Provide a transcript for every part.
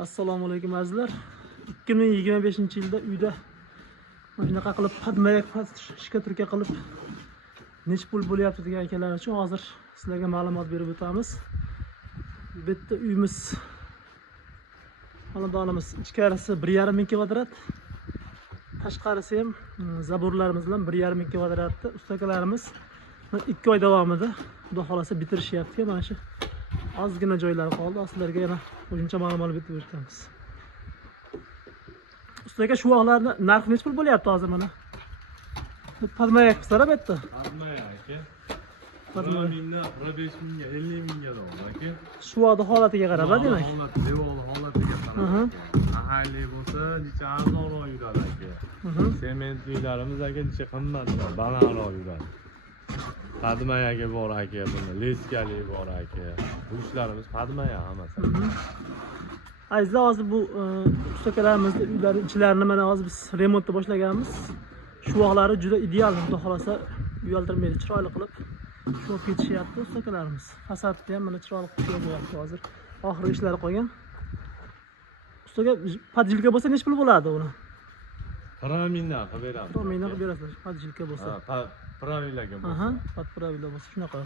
Assalomu alaykum azizlar. 2025-yilda uyda mana shunaqa qilib padmayak shikaturka qilib nech pul bo'lyapti degan akalar uchun hozir sizlarga ma'lumot berib o'tamiz. Bu yerda uyimiz xonadonimiz ichkarisi 1,5 ming kvadrat, tashqarisi ham zaborlarimiz bilan 1,5 ming kvadratda. Ustakalarimiz 2 oy davomida xudo xolasa bitirishyapti. Mana shu ozgina joylar qoldi. Sizlarga yana qo'shimcha ma'lumot berib o'tamiz. Ustaga shu vaqtlarda narxi nech pul bo'lyapti hozir mana? Padmayak qisara bu yerda. Padmayak aka. 10 mingdan 15 mingga, 50 mingga davomli aka. Shu vaqt holatiga qarab, demak. Holatiga qarab. Mahalliy bo'lsa, necha arzonroq yuradi aka. Sement uylarimiz aka necha qimmat, balandroq yuradi. Padmayagi bor aka, buni leskali bor aka. Bu ishlarimiz padmayak hammasi. Azizlar, hozir bu ustakalarimizni uylari ichlarini mana hozir biz remontni boshlaganmiz. Shu vaqtlari juda ideal, xudo xolasa uyaltirmaydi, chiroyli qilib shu ketishyapti ustakalarimiz. Fasadni ham mana chiroyli qilib qo'yapti hozir. Oxirgi ishlari qolgan. Ustaga podjilka bo'lsa nech pul bo'ladi uni? 40 mingdan qilib beramiz. 40 mingdan qilib berasiz podjilka bo'lsa. Pravilaga bo'lsa. Aha, pravila bo'lsa shunaqa.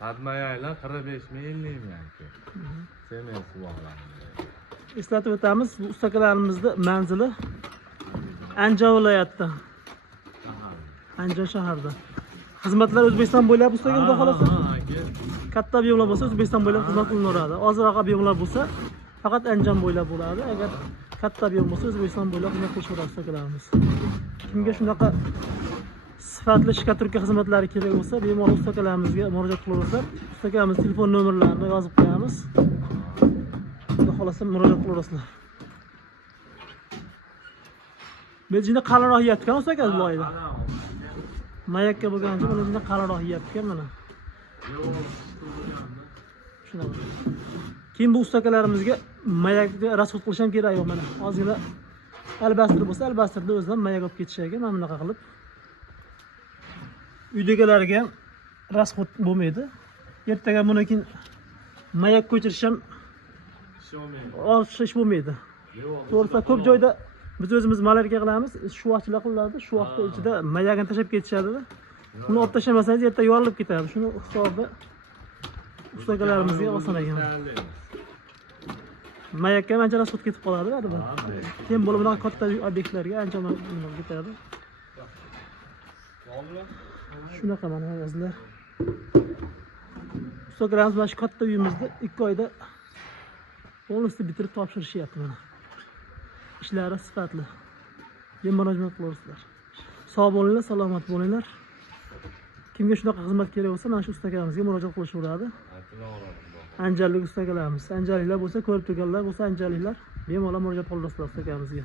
Padmayaklar 45 ming, 50 ming aka. Sement suvoqlar. Eslatib o'tamiz, bu ustakalarimizni manzili Andijon viloyatida. Andijon shaharida. Xizmatlar O'zbekiston bo'ylab ustaga xudo xolasa. Katta ob'yemlar bo'lsa O'zbekiston bo'ylab xizmat qilinaveradi. Ozroq ob'yemlar bo'lsa faqat Andijon bo'ylab bo'ladi. Agar katta ob'yem bo'lsa O'zbekiston bo'ylab xizmat qilishaveradi ustakalarimiz. Kimga shunaqa sifatli shikaturka xizmatlari kerak bo'lsa, bemalol ustakalarimizga murojaat qilaverasizlar. Ustakalarimiz telefon nomerlarini yozib qo'yamiz. Xudo xolasa murojaat qilaverasizlar. Bejina qalinroq yeyapti-kan ustaka bu oyda. Mayakka bo'lgancha mana shunday qalinroq yeyapti-kan mana. Shunaqa. Keyin bu ustakalarimizga mayakga rasxod qilish ham kerak yo'q mana. Ozgina albastir bo'lsa, albastirda o'zidan mayak olib ketishiga mana bunaqa qilib. Uydagilarga ham rasxod bo'lmaydi. Ertaga buni keyin mayak ko'chirish ham ish bo'lmaydi. To'g'risi ko'p joyda biz o'zimiz malarka qilamiz, shu vaqtlar qilinadi, shu vaqtda ichida mayagini tashlab ketishadi. Uni olib tashlamasangiz erta yorilib ketadi. Shuni hisobda ustakalarimizga oson ekan. Mayakka ancha rasxod ketib qoladi, albatta. Keyin bo'lib bunaqa katta obyektlarga ancha ketadi. Shunaqa mana azizlar. Ustakalarimiz mana shu katta uyimizda 2 oyda polностью bitirib topshirishyapti mana. Ishlari sifatli. Bemalol qilasizlar. Sog' bo'linglar, salomat bo'linglar. Kimga shunaqa xizmat kerak bo'lsa, mana shu ustakarimizga murojaat qilishaveradi. Andijonlik ustakalarimiz. Andijonliklar bo'lsa, ko'rib turganlar bo'lsa, andijonliklar bemalol murojaat qilasizlar ustakarimizga.